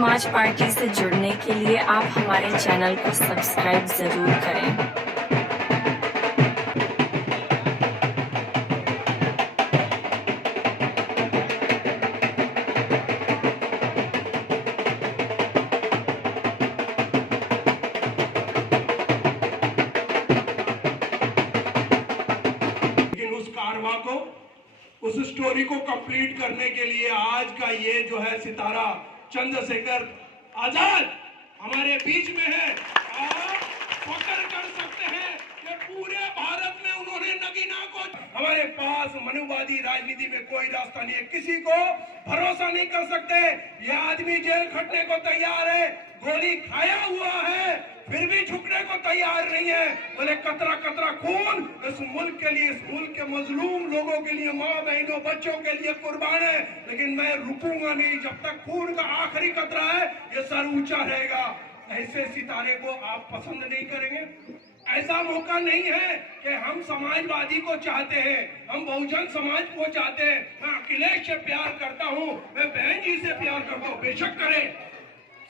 समाज पार्टी से जुड़ने के लिए आप हमारे चैनल को सब्सक्राइब जरूर करें। उस स्टोरी को कंप्लीट करने के लिए आज का ये जो है सितारा चंद्रशेखर आजाद हमारे बीच में है। आप फख्र कर सकते हैं कि पूरे भारत में उन्होंने नगीना को, हमारे पास मनुवादी राजनीति में कोई रास्ता नहीं है, किसी को भरोसा नहीं कर सकते। ये आदमी जेल खटने को तैयार है, गोली खाया हुआ है, फिर भी झुकने को तैयार नहीं है। बोले कतरा कतरा खून इस मुल्क के लिए, इस मुल्क के मजलूम लोगों के लिए, माँ बहनों बच्चों के लिए कुर्बान है, लेकिन मैं रुकूंगा नहीं जब तक खून का आखिरी कतरा है, ये सर ऊंचा रहेगा। ऐसे सितारे को आप पसंद नहीं करेंगे। ऐसा मौका नहीं है कि हम समाजवादी को चाहते हैं, हम बहुजन समाज को चाहते हैं। मैं अखिलेश से प्यार करता हूँ, मैं बहन जी से प्यार करता हूँ, बेशक करें,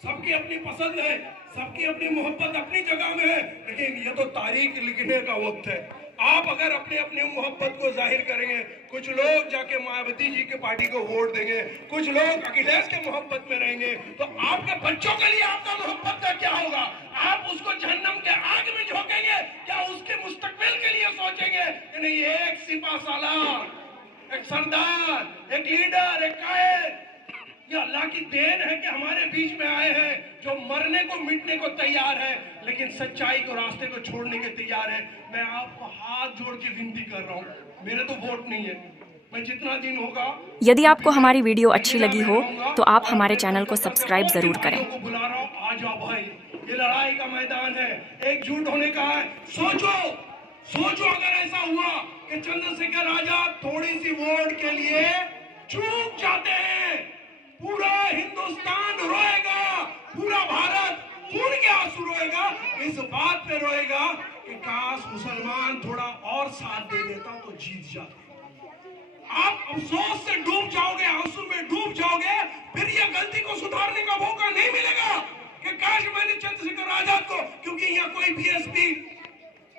सबकी अपनी पसंद है, सबकी अपनी मोहब्बत अपनी जगह में है, लेकिन ये तो तारीख लिखने का वक्त है। आप अगर अपने अपने मोहब्बत को जाहिर करेंगे, कुछ लोग जाके मायावती जी के पार्टी को वोट देंगे, कुछ लोग अखिलेश के मोहब्बत में रहेंगे, तो आपके बच्चों के लिए आपका मोहब्बत का क्या होगा? आप उसको जहन्नम के आग में झोंकेंगे? क्या उसके मुस्तकबिल के लिए सोचेंगे कि नहीं एक सिपा सालार, एक सरदार, एक लीडर, एक कायद? ये अल्लाह की देन है कि हमारे बीच में आए हैं जो मरने को मिटने को तैयार है, लेकिन सच्चाई को रास्ते को छोड़ने के तैयार है। मैं आपको हाथ जोड़ के विनती कर रहा हूँ, मेरे तो वोट नहीं है, मैं जितना दिन होगा। यदि आपको हमारी वीडियो अच्छी लगी हो तो आप हमारे चैनल को सब्सक्राइब जरूर करें। बुला रहा हूँ, आ जाओ भाई, ये लड़ाई का मैदान है, एकजुट होने का है। सोचो अगर ऐसा हुआ कि चंद्रशेखर आजाद थोड़ी सी वोट के लिए चूक जाते हैं, पूरा हिंदुस्तान रोएगा, पूरा भारत खून के आंसू रोएगा, इस बात पे रोएगा कि काश मुसलमान थोड़ा और साथ दे देता तो जीत जाते। आप अफसोस से डूब जाओगे, आंसू में डूब जाओगे, फिर ये गलती को सुधारने का मौका नहीं मिलेगा कि काश मैंने चंद्रशेखर आजाद को, क्योंकि यहाँ कोई बीएसपी,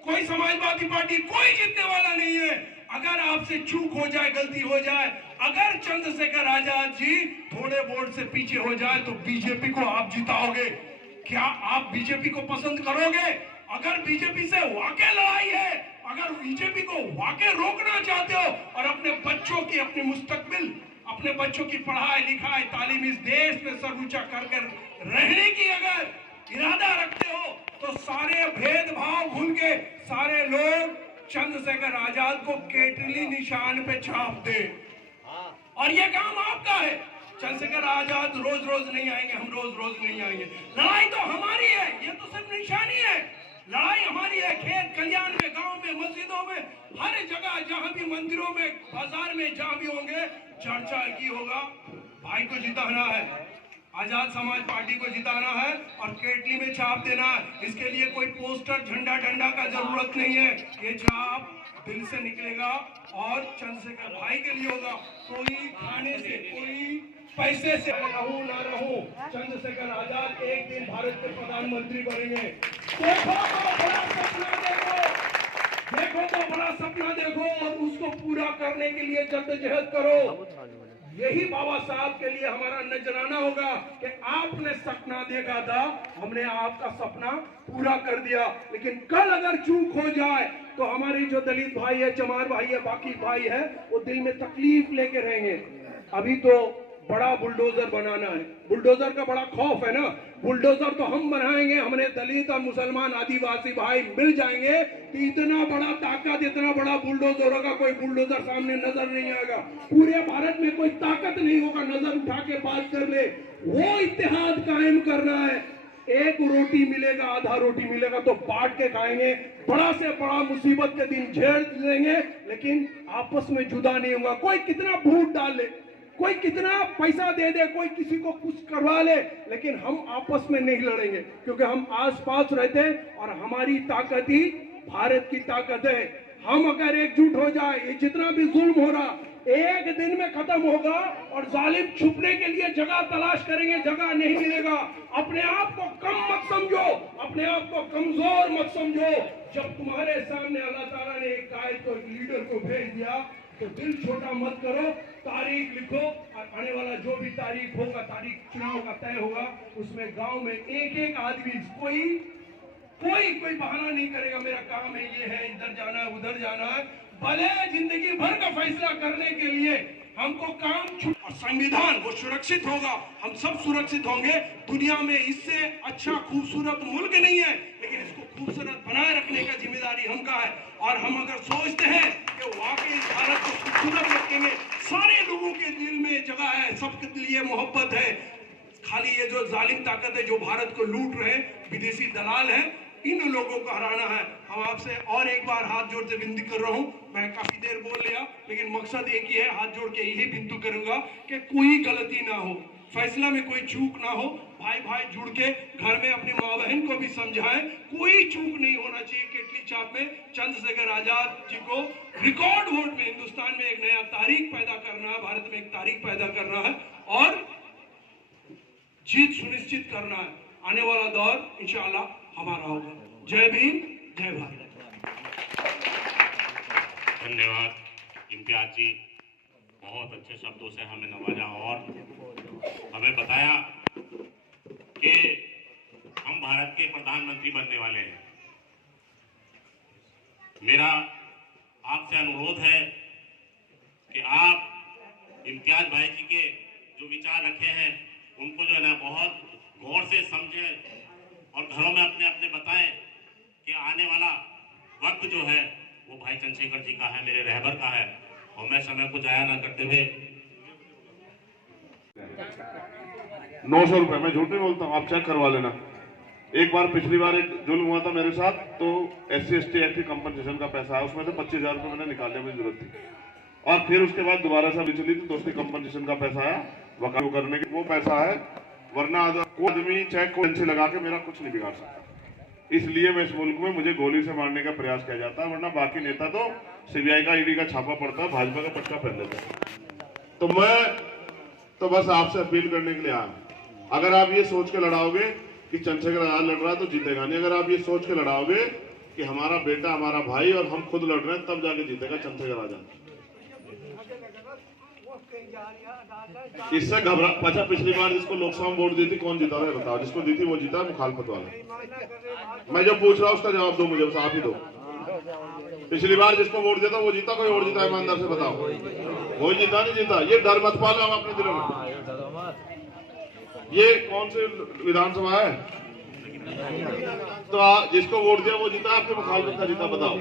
कोई समाजवादी पार्टी, कोई जीतने वाला नहीं है। अगर आपसे चूक हो जाए, गलती हो जाए, अगर चंद्रशेखर आजाद जी थोड़े वोट से पीछे हो जाए तो बीजेपी को आप जिताओगे। क्या आप बीजेपी को पसंद करोगे? अगर बीजेपी से वाकई लड़ाई है, अगर बीजेपी को वाकई रोकना चाहते हो और अपने बच्चों की, अपनी मुस्तकबिल, अपने बच्चों की पढ़ाई लिखाई तालीम इस देश में सर ऊंचा कर रहने की अगर इरादा रखते हो, तो सारे भेदभाव भूल के सारे लोग चंद्रशेखर आजाद को केटली निशान पे छाप दे, और ये काम आपका है। चंद्रशेखर आजाद रोज रोज नहीं आएंगे, हम रोज रोज नहीं आएंगे। लड़ाई तो हमारी है, ये तो सिर्फ निशानी है। लड़ाई हमारी है, खेत खलियान में, गांव में, मस्जिदों में, हर जगह, जहां भी मंदिरों में, बाजार में, जहां भी होंगे, चर्चा की होगा, भाई को जिताना है, आजाद समाज पार्टी को जिताना है और केटली में छाप देना है। इसके लिए कोई पोस्टर, झंडा डंडा का जरूरत नहीं है, ये छाप दिल से निकलेगा और चंद्रशेखर भाई के लिए होगा। कोई खाने से, कोई पैसे से रहूं ना रहूं, चंद्रशेखर आजाद एक दिन भारत के प्रधानमंत्री बनेंगे। देखो तो बड़ा सपना देखो और उसको पूरा करने के लिए जद्दोजहद करो। यही बाबा साहब के लिए हमारा नजराना होगा कि आपने सपना देखा था, हमने आपका सपना पूरा कर दिया। लेकिन कल अगर चूक हो जाए तो हमारे जो दलित भाई है, चमार भाई है, बाकी भाई है, वो दिल में तकलीफ लेके रहेंगे। अभी तो बड़ा बुलडोजर बनाना है, बुलडोजर का बड़ा खौफ है ना, बुलडोजर तो हम बनाएंगे, हमने दलित और मुसलमान आदिवासी भाई मिल जाएंगे तो इतना बड़ा ताकत, इतना बड़ा बुलडोजर होगा, कोई बुलडोजर सामने नजर नहीं आएगा। पूरे भारत में कोई ताकत नहीं होगा नजर उठा के बात कर ले। वो इत्तेहाद कायम करना है। एक रोटी मिलेगा, आधा रोटी मिलेगा तो बांट के खाएंगे, बड़ा से बड़ा मुसीबत के दिन झेल लेंगे, लेकिन आपस में जुदा नहीं होगा। कोई कितना वोट डाल ले, कोई कितना पैसा दे दे, कोई किसी को कुछ करवा ले, लेकिन हम आपस में नहीं लड़ेंगे, क्योंकि हम आसपास रहते हैं और हमारी ताकत ही भारत की ताकत है। हम अगर एकजुट हो जाए, ये जितना भी जुल्म हो रहा, एक दिन में खत्म होगा और जालिम छुपने के लिए जगह तलाश करेंगे, जगह नहीं मिलेगा। अपने आप को कम मत समझो, अपने आप को कमजोर मत समझो। जब तुम्हारे सामने अल्लाह ताला ने एक कायद को, एक लीडर को भेज दिया तो दिल छोटा मत करो, तारीख लिखो और आने वाला जो भी तारीख होगा, तारीख चुनाव का तय होगा, उसमें गांव में एक एक आदमी, कोई बहाना नहीं करेगा मेरा काम है, ये है, इधर जाना है, उधर जाना है। भले जिंदगी भर का फैसला करने के लिए हमको काम और संविधान वो सुरक्षित होगा, हम सब सुरक्षित होंगे। दुनिया में इससे अच्छा खूबसूरत मुल्क नहीं है, लेकिन इसको खूबसूरत बनाए रखने का जिम्मेदारी हमका है। और हम अगर सोचते हैं कि वाकई इस भारत को खूबसूरत रखेंगे, सारे लोगों के दिल में जगह है, सबके लिए मोहब्बत है, खाली ये जो जालिम ताकत है जो भारत को लूट रहे विदेशी दलाल है, इन लोगों को हराना है। हम आपसे और एक बार हाथ जोड़ के विनती कर रहा हूं। मैं काफी देर बोल लिया, लेकिन मकसद एक ही है, हाथ जोड़ के यही विनती करूंगा कि कोई गलती ना हो, फैसला में कोई चूक ना हो। भाई भाई जुड़ के घर में अपनी माँ बहन को भी समझाएं, कोई चूक नहीं होना चाहिए। केटली चाप में चंद्रशेखर आजाद जी को रिकॉर्ड वोट में हिंदुस्तान में एक नया तारीख पैदा करना है, भारत में एक तारीख पैदा करना है और जीत सुनिश्चित करना है। आने वाला दौर इंशाअल्लाह हमारा होगा। जय भीम, जय भारत। धन्यवाद इम्तियाज जी, बहुत अच्छे शब्दों से हमें नवाजा और हमें बताया कि हम भारत के प्रधानमंत्री बनने वाले हैं। मेरा आपसे अनुरोध है कि आप इम्तियाज भाई जी के जो विचार रखे हैं उनको जो है ना बहुत गौर से समझें और घरों में अपने अपने बताएं कि आने वाला वक्त जो है वो भाई चंद्रशेखर जी का है, मेरे रहबर का है। और मैं समय को जाया ना करते हुए 900 रुपए, मैं झूठ नहीं बोलता हूँ, आप चेक करवा लेना। एक बार पिछली बार एक जुल्म हुआ था मेरे साथ, तो SC/ST एक्ट की कंपनसेशन का पैसा है, उसमें से 25,000 रुपए मैंने निकाल लिया, मुझे जरूरत थी। और फिर उसके बाद दोबारा से अभी चली थी तो उसकी कंपनसेशन का पैसा आया, वकालत करने की वो पैसा है। वरना कोई आदमी चेक को से लगा के मेरा कुछ नहीं बिगाड़ सकता। इसलिए मैं इस मुल्क में मुझे गोली से मारने का प्रयास किया जाता है, वरना बाकी नेता तो CBI का, ED का छापा पड़ता है, भाजपा का पट्टा पहन लेते हैं। तो मैं तो बस आपसे अपील करने के लिए आया, अगर आप ये सोच के लड़ाओगे कि चंद्रशेखर आजाद लड़ रहा है तो जीतेगा नहीं। अगर आप ये सोच के लड़ाओगे कि हमारा बेटा, हमारा भाई और हम खुद लड़ रहे हैं, तब जाके जीतेगा चंद्रशेखर आजाद। इससे घबरा, अच्छा पिछली बार जिसको लोकसभा में वोट दी थी कौन जीता था बताओ? जिसको दी थी वो जीता, मुखालफत वाला। मैं जो पूछ रहा हूँ उसका जवाब दो मुझे, बस आप ही दो। पिछली बार जिसको वोट दिया था वो जीता, कोई और जीता? ईमानदार से बताओ, वो जीता नहीं जीता? ये डर मत पालो हम अपने दिलों में। ये कौन सी विधानसभा है? तो जिसको वोट दिया वो जीता, आपके मुखालफत का जीता? बताओ।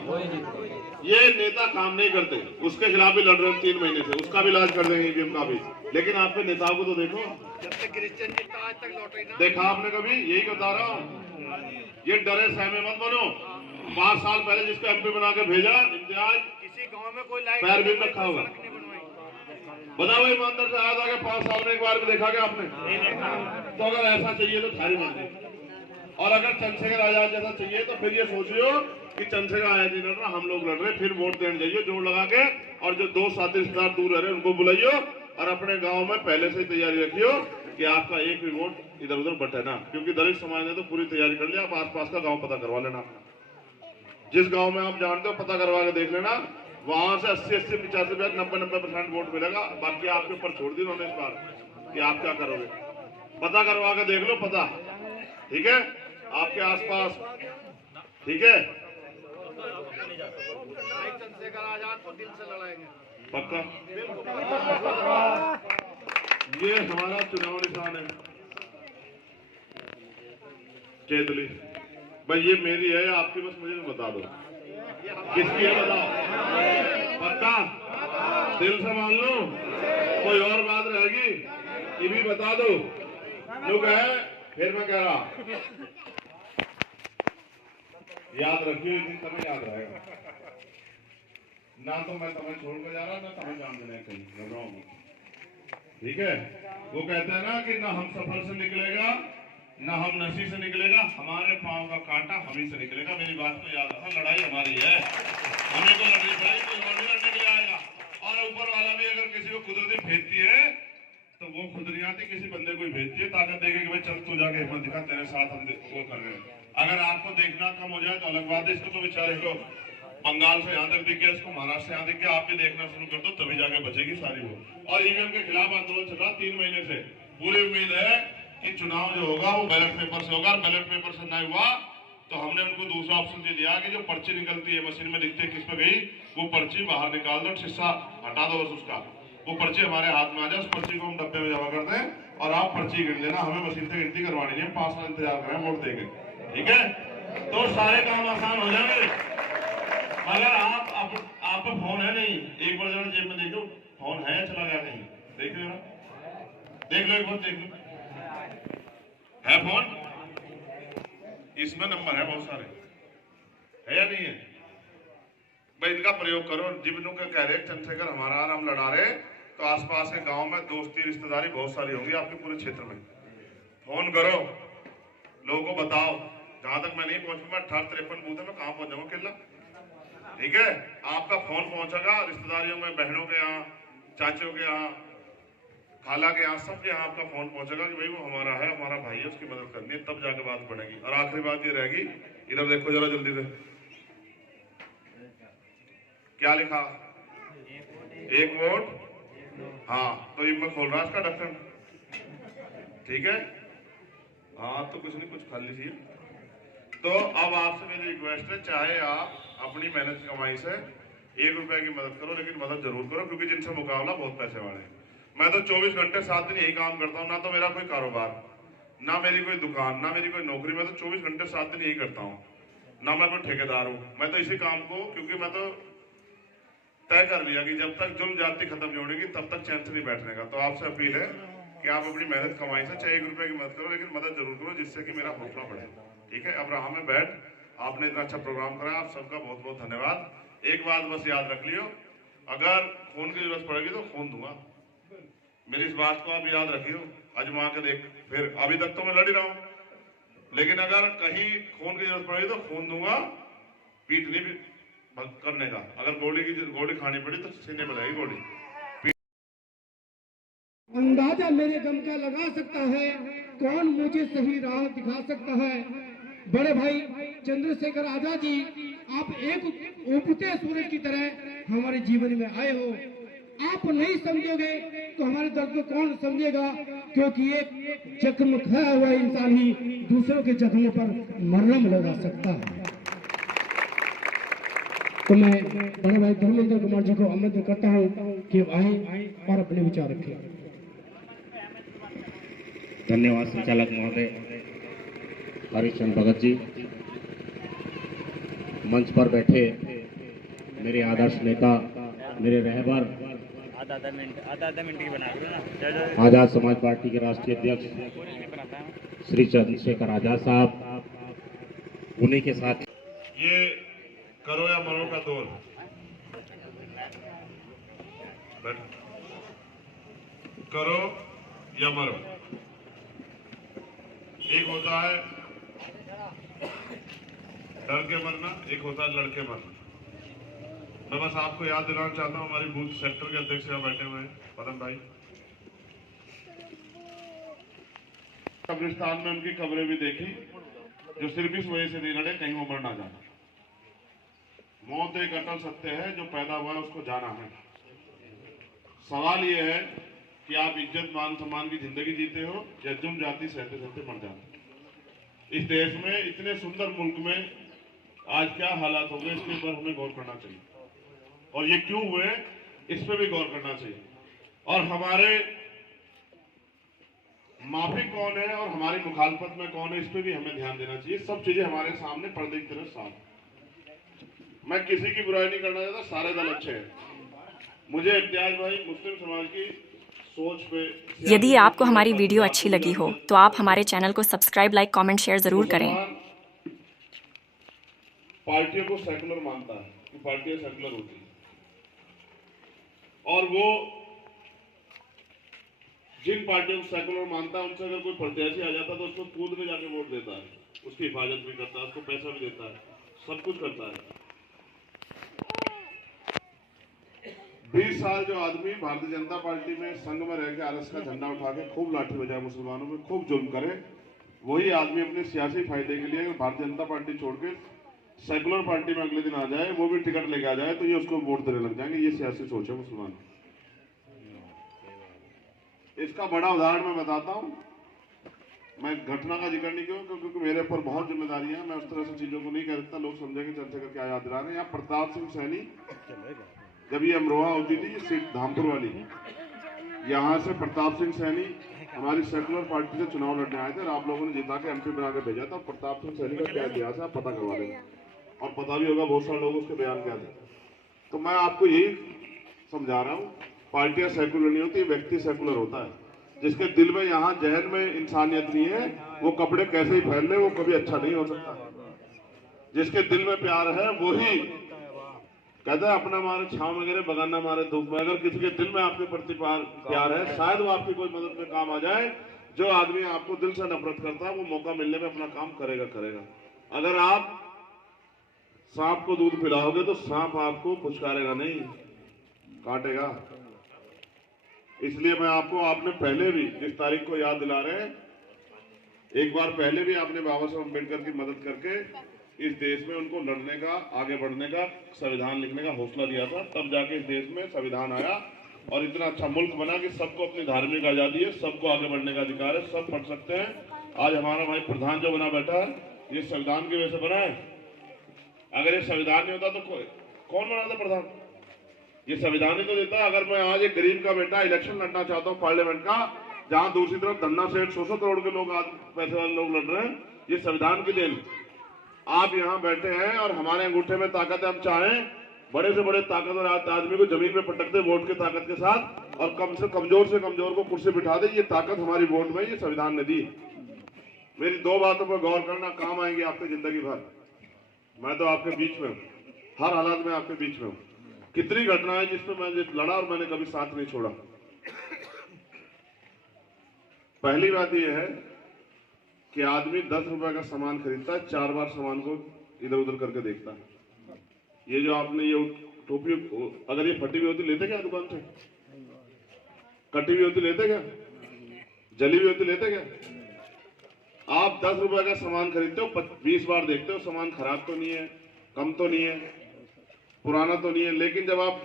ये नेता काम नहीं करते, उसके खिलाफ भी लड़ रहे हैं 3 महीने से, उसका भी इलाज कर देंगे ईवीएम का भी। लेकिन आपके नेताओं को तो देखो, जब तक क्रिश्चियन जीता आज तक लौटे ना। देखा आपने कभी? यही बता रहा हूँ, ये डरे सहमे मत बनो। 5 साल पहले जिसको MP बना के भेजा इम्तियाज, किसी गांव में कोई लाइट पैर भी रखा होगा? बताओ ईमानदार से, आया था कि 5 साल में एक बार भी देखा क्या आपने? तो अगर ऐसा चाहिए तो थारी मंदिर, और अगर चंद्रशेखर आजाद जैसा चाहिए तो फिर ये सोचियो कि चंद्रशेखर आजाद जी लड़ रहा, हम लोग लड़ रहे, फिर वोट देने जाइए जोड़ लगा के। और जो 2 साथी रिश्तेदार दूर रह रहे उनको बुलाइयो और अपने गांव में पहले से तैयारी रखियो कि आपका एक भी वोट इधर उधर बटे ना। क्योंकि दलित समाज ने तो पूरी तैयारी कर लिया, आप आसपास का गाँव पता करवा लेना। जिस गाँव में आप जानते हो पता करवा के देख लेना, वहां से 80-80, 85, 90-90% वोट मिलेगा। बाकी आपके ऊपर छोड़ दी उन्होंने इस बार कि आप क्या करोगे। पता करवा के देख लो, पता, ठीक है, आपके आसपास, ठीक है। चंद्रशेखर आजाद को दिल से लड़ाएंगे, पक्का। ये हमारा चुनाव निशान है, चेतली भाई, ये मेरी है आपकी, बस मुझे बता दो किसकी है, बताओ। पक्का, दिल से मान लो, कोई और बात रहेगी ये भी बता दो। लोग है, फिर मैं कह रहा, याद रखियो, एक दिन तुम्हें याद रहेगा ना। तो मैं तुम्हें छोड़ कर जा रहा, ना तुम्हें जान देना कहीं, घबराओ, ठीक है। वो कहते हैं ना कि ना हम सफर से निकलेगा, ना हम नशी से निकलेगा, हमारे पांव का कांटा हम ही से निकलेगा। मेरी बात को याद रखना, लड़ाई हमारी है, हमें तो लड़नी पड़ेगी, कोई लड़ने के लिए आएगा। और है ऊपर वाला भी अगर किसी को कुदरती भेजती है तो वो खुद नहीं आती, किसी बंदे को ही भेजती है ताकत देके कि भाई चल तू जाके हिम्मत दिखा, तेरे साथ हम वो कर रहे हैं। अगर आपको देखना कम हो जाए तो अलग बात है। इसको तो बेचारे को बंगाल से यहाँ तक दिख गया, इसको महाराष्ट्र से यहाँ दिख गया, आप भी देखना शुरू कर दो तभी जाके बचेगी सारी वो। और ईवीएम के खिलाफ आंदोलन चल रहा 3 महीने से। पूरी उम्मीद है कि चुनाव जो होगा वो बैलेट पेपर से होगा, और बैलेट पेपर से नहीं हुआ तो हमने उनको दूसरा ऑप्शन दे दिया कि जो पर्ची निकलती है मशीन में दिखती है किस पे गई, वो पर्ची बाहर निकाल दो, शीशा हटा दो बस उसका, वो पर्ची हमारे हाथ में आ जाए, उस पर्ची को हम डब्बे में जमा कर दें और आप पर्ची गिन लेना, हमें मशीन से गिनती करवानी नहीं है, 5 साल इंतजार करें वोट देंगे, ठीक है? तो सारे काम आसान हो जाएंगे। अगर आप पे फोन है नहीं, एक बार जरा जेब में देखो फोन है, चला गया कहीं, देख लो देख लो, एक बार देख लो, है फोन, इसमें नंबर है बहुत सारे, है या नहीं है? भाई इनका प्रयोग करो। जिबनों के कह रहे चंद्रशेखर हमारा हम लड़ा रहे, तो आसपास के गांव में दोस्ती रिश्तेदारी बहुत सारी होगी आपके पूरे क्षेत्र में। फोन करो, लोगों को बताओ। जहां तक मैं नहीं पहुंचूंगा 58-53 बूथ है, मैं कहां पहुंच जाऊंगा किला, ठीक है? आपका फोन पहुंचेगा रिश्तेदारियों में, बहनों के यहाँ, चाचों के यहाँ, खाला के यहाँ, सबके यहाँ आपका फोन पहुंचेगा कि भाई वो हमारा है, हमारा भाई है, उसकी मदद करनी है, तब जाके बात बढ़ेगी। और आखिरी बात ये रहेगी, इधर देखो जरा जल्दी से, क्या लिखा? एक वोट, हाँ, तो ये मैं खोल रहा इसका ढक्कन, ठीक है? हाँ तो कुछ नहीं, कुछ खाली सी। तो अब आपसे मेरी रिक्वेस्ट है, चाहे आप अपनी मेहनत की कमाई से 1 रुपए की मदद करो, लेकिन मदद जरूर करो, क्योंकि जिनसे मुकाबला बहुत पैसे वाले हैं। मैं तो 24 घंटे 7 दिन यही काम करता हूँ, ना तो मेरा कोई कारोबार, ना मेरी कोई दुकान, ना मेरी कोई नौकरी, मैं तो 24 घंटे 7 दिन यही करता हूँ, ना मैं कोई ठेकेदार हूँ। मैं तो इसी काम को, क्योंकि मैं तो तय कर लिया कि जब तक जुल्म जाति खत्म नहीं होगी तब तक चैन से नहीं बैठने का। तो आपसे अपील है कि आप अपनी मेहनत कमाई से चाहे 1 रुपए की मदद करो, लेकिन मदद जरूर करो, जिससे कि मेरा हौसला बढ़े, ठीक है? अब रहा में बैठ, आपने इतना अच्छा प्रोग्राम कराया, आप सबका बहुत बहुत धन्यवाद। एक बात बस याद रख लियो, अगर खून की जरूरत पड़ेगी तो खून दूंगा, मेरी इस बात को आप याद रखियो, आजमा के देख। फिर अभी तक तो मैं लड़ ही रहा हूँ, लेकिन अगर कहीं खून की जरूरत पड़ेगी तो खून दूंगा, पीठ नहीं भी करने का। अगर गोली खानी पड़ी तो सीने में रहेगी गोली। अंदाजा मेरे गम का लगा सकता है, कौन मुझे सही राह दिखा सकता है। बड़े भाई चंद्रशेखर आजाद जी, आप एक उगते सूरज की तरह हमारे जीवन में आए हो। आप नहीं समझोगे तो हमारे दर्द को कौन समझेगा, क्योंकि एक जख्म खाया हुआ इंसान ही दूसरों के जख्मों पर मरहम लगा सकता है। तो मैं बड़े भाई धर्मेंद्र कुमार जी को आमंत्रित करता हूँ कि आए और अपने विचार रखें। धन्यवाद संचालक महोदय हरिश्चंद्र भगत जी। मंच पर बैठे मेरे आदर्श नेता, मेरे रहबर, आधा मिनट की बना ना, आजाद समाज पार्टी के राष्ट्रीय अध्यक्ष श्री चंद्रशेखर आजाद साहब, उन्हीं के साथ ये करो या मरो का दौर, करो या मरो। एक होता है डर के मरना, एक होता है लड़के मरना। मैं बस आपको याद दिलाना चाहता हूं, हमारी बूथ सेक्टर के अध्यक्ष यहाँ बैठे हुए हैं पदम भाई, कब्रिस्तान में उनकी कब्रें भी देखी, जो सिर्फ इस वजह से नहीं लड़े कहीं वो मर ना जाना। मौत एक अटल सत्य है, जो पैदा हुआ है उसको जाना है। सवाल ये है कि आप इज्जत मान सम्मान की जिंदगी जीते हो या जुर्म जाति सहते सहते मर जाते। इस देश में, इतने सुंदर मुल्क में आज क्या हालात हो गए, इसके ऊपर हमें गौर करना चाहिए, और ये क्यों हुए इस पर भी गौर करना चाहिए। और हमारे माफी कौन है और हमारी मुखालफत में कौन है, इस पर भी हमें ध्यान देना चाहिए। सब चीजें हमारे सामने पर्दे की तरफ साफ। मैं किसी की बुराई नहीं करना चाहता, सारे दल अच्छे हैं। मुझे इम्तियाज भाई मुस्लिम समाज की सोच पे, यदि आपको हमारी वीडियो अच्छी लगी हो तो आप हमारे चैनल को सब्सक्राइब, लाइक, कमेंट, शेयर जरूर करें। पार्टियों को सेकुलर मानता है कि पार्टियां सेकुलर होती है, और वो जिन पार्टियों को सेकुलर मानता है उनसे अगर कोई प्रत्याशी आ जाता है तो उसको कूद के जाके वोट देता है, उसकी हिफाजत भी करता है, उसको पैसा भी देता है, सब कुछ करता है। 20 साल जो आदमी भारतीय जनता पार्टी में संघ में रह के आरएस का झंडा उठा के खूब लाठी बजाए मुसलमानों में, खूब जुल्म करे, वही आदमी अपने सियासी फायदे के लिए भारतीय जनता पार्टी छोड़ के सेकुलर पार्टी में अगले दिन आ जाए, वो भी टिकट लेके आ जाए, तो ये उसको वोट देने लग जाएंगे। ये सियासी सोच है मुसलमान। इसका बड़ा उदाहरण मैं बताता हूं। मैं घटना का जिक्र नहीं क्यों, क्योंकि मेरे ऊपर बहुत जिम्मेदारी है। मैं उस तरह से चीजों को नहीं कह सकता, लोग समझेंगे चर्चा करके याद दिला रहे हैं। यहाँ प्रताप सिंह सैनी, जब ये अमरोहा होती थी, ये सीट धामपुर वाली, यहाँ से प्रताप सिंह सैनी हमारी सेकुलर पार्टी से चुनाव लड़ने आए थे और आप लोगों ने जिता के एमपी बना के भेजा था। प्रताप सिंह सैनी का क्या इतिहास है आप पता करवा लेंगे, और पता भी होगा बहुत सारे लोग उसके बयान क्या थे। तो मैं आपको यही समझा रहा हूँ, पार्टियां सेकुलर नहीं होती, व्यक्ति सेकुलर होता है। जिसके दिल में, यहाँ जहन में इंसानियत नहीं है, वो कपड़े कैसे ही पहन ले, वो कभी अच्छा नहीं हो सकता। जिसके दिल में प्यार है वही कहता है अपना मारे छांव वगैरह, बगाना मारे धूप में। अगर किसी के दिल में आपके प्रति प्यार है, शायद वो आपकी कोई मदद में काम आ जाए। जो आदमी आपको दिल से नफरत करता है, वो मौका मिलने में अपना काम करेगा। अगर आप सांप को दूध पिलाओगे तो सांप आपको पुचकारेगा नहीं, काटेगा। इसलिए मैं आपने पहले भी जिस तारीख को याद दिला रहे हैं, एक बार पहले भी आपने बाबा साहब अम्बेडकर की मदद करके इस देश में उनको लड़ने का, आगे बढ़ने का, संविधान लिखने का हौसला दिया था। तब जाके इस देश में संविधान आया और इतना अच्छा मुल्क बना कि सबको अपनी धार्मिक आजादी है, सबको आगे बढ़ने का अधिकार है, सब पढ़ सकते हैं। आज हमारा भाई प्रधान जो बना बैठा है, ये संविधान की वजह से बना है। अगर ये संविधान नहीं होता तो कौन बना था प्रधान? ये संविधान ही तो देता। अगर मैं आज एक गरीब का बेटा इलेक्शन लड़ना चाहता हूँ पार्लियामेंट का, जहां दूसरी तरफ धन्ना सेठ 100 करोड़ के लोग, आज पैसे वाले लोग लड़ रहे हैं, ये संविधान की देन। आप यहाँ बैठे हैं और हमारे अंगूठे में ताकत है। हम चाहें बड़े से बड़े ताकतवर आदमी को जमीन में पटक दे वोट की ताकत के साथ, और कम से कमजोर को कुर्सी बिठा दे। ये ताकत हमारी वोट में, ये संविधान ने दी। मेरी दो बातों पर गौर करना, काम आएंगे आपकी जिंदगी भर। मैं तो आपके बीच में हूँ, हर हालात में आपके बीच में हूँ। कितनी घटनाएं जिसमें मैंने लड़ा और मैंने कभी साथ नहीं छोड़ा। पहली बात यह है कि आदमी 10 रुपए का सामान खरीदता है, 4 बार सामान को इधर उधर करके देखता है। ये जो आपने ये टोपी, अगर ये फटी हुई होती लेते क्या दुकान से? कटी हुई होती लेते क्या? जली हुई होती लेते क्या? आप 10 रुपए का सामान खरीदते हो, 20 बार देखते हो सामान खराब तो नहीं है, कम तो नहीं है, पुराना तो नहीं है। लेकिन जब आप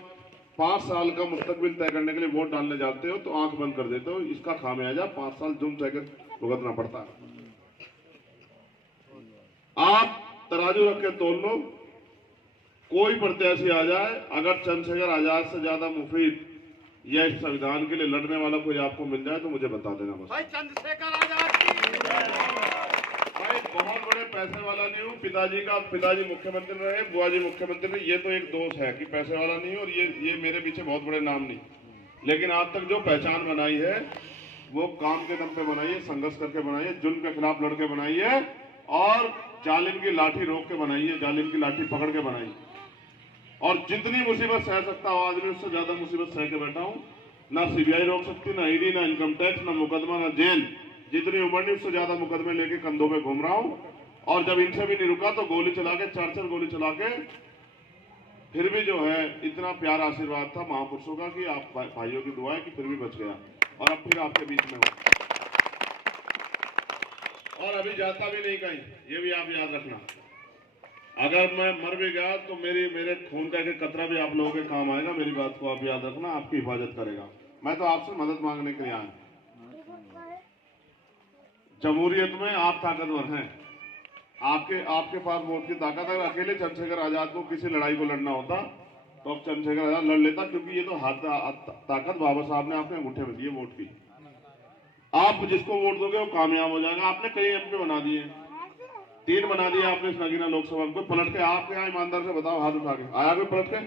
5 साल का मुस्तकबिल तय करने के लिए वोट डालने जाते हो तो आंख बंद कर देते हो। इसका खामियाजा 5 साल जुर्म सह कर भुगतना पड़ता है। आप तराजू रख के तोल लो, कोई प्रत्याशी आ जाए, अगर चंद्रशेखर आजाद से ज्यादा मुफीद या इस संविधान के लिए लड़ने वाला कोई आपको मिल जाए तो मुझे बता देना बस। भाई चंद्रशेखर आजाद की भाई बहुत बड़े पैसे वाला नहीं हूँ। पिताजी मुख्यमंत्री रहे, बुआ जी मुख्यमंत्री रहे, ये तो एक दोष है कि पैसे वाला नहीं, और ये मेरे पीछे बहुत बड़े नाम नहीं। लेकिन आज तक जो पहचान बनाई है वो काम के दम पे बनाई है, संघर्ष करके बनाई है, जुल्म के खिलाफ लड़के बनाई है, और जालिम की लाठी रोक के बनाई है, जालिम की लाठी पकड़ के बनाई। और जितनी मुसीबत सह सकता हो आदमी, उससे ज्यादा मुसीबत सह के बैठा हूं। ना सीबीआई रोक सकती, ना ईडी, ना इनकम टैक्स, ना मुकदमा, ना जेल। जितनी उम्र नहीं उससे ज्यादा मुकदमे लेके कंधों पे घूम रहा हूं। और जब इनसे भी नहीं रुका तो गोली चला के, 4 गोली चला के, फिर भी जो है इतना प्यार आशीर्वाद था महापुरुषों का कि आप भाइयों की दुआ है कि फिर भी बच गया, और अब फिर आपके बीच में हूं, और अभी जाता भी नहीं कहीं, ये भी आप याद रखना। अगर मैं मर भी गया तो मेरे खून का एक कतरा भी आप लोगों के काम आएगा। मेरी बात को आप याद रखना, आपकी हिफाजत करेगा। मैं तो आपसे मदद मांगने के लिए आया। जमहूरियत में आप ताकतवर हैं, आपके पास वोट की ताकत है। अकेले चंद्रशेखर आजाद को किसी लड़ाई को लड़ना होता तो अब चंद्रशेखर आजाद लड़ लेता, क्योंकि ये तो ताकत बाबा साहब ने आपके अंगूठे में दी है वोट की। आप जिसको वोट दोगे वो कामयाब हो जाएगा। आपने कई एमपी बना दिए, 3 बना दिए आपने इस नगीना लोकसभा में। पलट के आपके यहाँ ईमानदार से बताओ, हाथ उठा के आया कोई पलट के?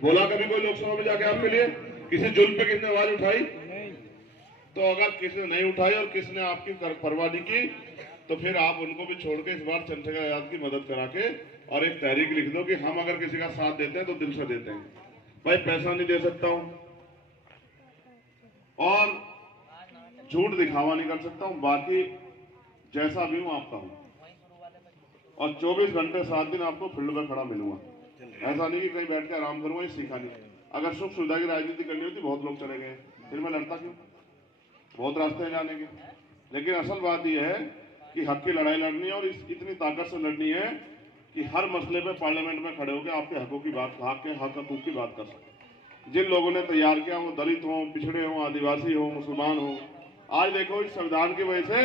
बोला कभी कोई लोकसभा में जाके आपके लिए? किसी जुल्म पे किसने आवाज उठाई? तो अगर किसी ने नहीं उठाई और किसने आपकी परवाह नहीं की तो फिर आप उनको भी छोड़ के इस बार चंद्रशेखर आजाद की मदद करा के और एक तहरीक लिख दो कि हम अगर किसी का साथ देते हैं तो दिल से देते हैं। भाई पैसा नहीं दे सकता हूं और झूठ दिखावा नहीं कर सकता हूं, बाकी जैसा भी हूं आपका हूं, और 24 घंटे 7 दिन आपको फील्ड में खड़ा मिलूंगा। ऐसा नहीं कि कहीं बैठ के आराम करूंगा, ये सीखा नहीं। अगर सुख सुविधा की राजनीति करनी होती बहुत लोग चले गए, फिर मैं लड़ता क्यों? बहुत रास्ते हैं जाने के। लेकिन असल बात यह है कि हक की लड़ाई लड़नी है और इतनी ताकत से लड़नी है कि हर मसले पे पार्लियामेंट में खड़े होकर आपके हकों की बात, हक हकूक की बात कर सकते। जिन लोगों ने तैयार किया, वो दलित हो, पिछड़े हो, आदिवासी हो, मुसलमान हो, आज देखो इस संविधान की वजह से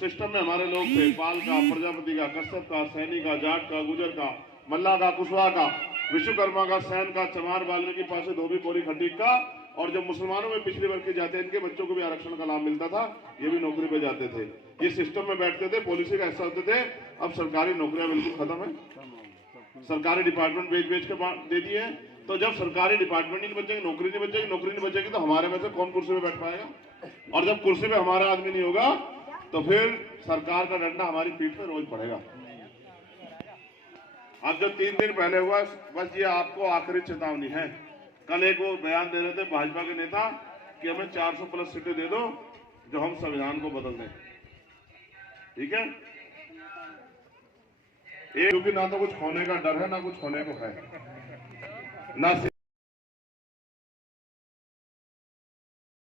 सिस्टम में हमारे लोग थे, पाल का, प्रजापति का, कश्यप का, सैनी का, जाट का, गुजर का, मल्ला का, कुशवाहा का, विश्वकर्मा का, सैन का, चमार, वाल्मीकि, पासे, धोबी, कोरी, खटीक का, और जो मुसलमानों में पिछड़े वर्ग के जाते हैं इनके बच्चों को भी आरक्षण का लाभ मिलता था, ये भी नौकरी पे जाते थे, ये सिस्टम में बैठते थे, पॉलिसी का हिस्सा होते थे। अब सरकारी नौकरियां बिल्कुल खत्म है, सरकारी डिपार्टमेंट बेच के दे दिए हैं। तो जब सरकारी डिपार्टमेंट नहीं बचेगी, नौकरी नहीं बचेगी, नौकरी नहीं बचेगी तो हमारे में से कौन कुर्सी पे बैठ पाएगा? और जब कुर्सी पे हमारा आदमी नहीं होगा तो फिर सरकार का डंडा हमारी पीठ पे रोज पड़ेगा। अब जो 3 दिन पहले हुआ, बस ये आपको आखिरी चेतावनी है। कल एक वो बयान दे रहे थे भाजपा के नेता कि हमें 400 प्लस सीटें दे दो जो हम संविधान को बदल दें, ठीक है? क्योंकि ना तो कुछ खोने का डर है, ना कुछ खोने को है, ना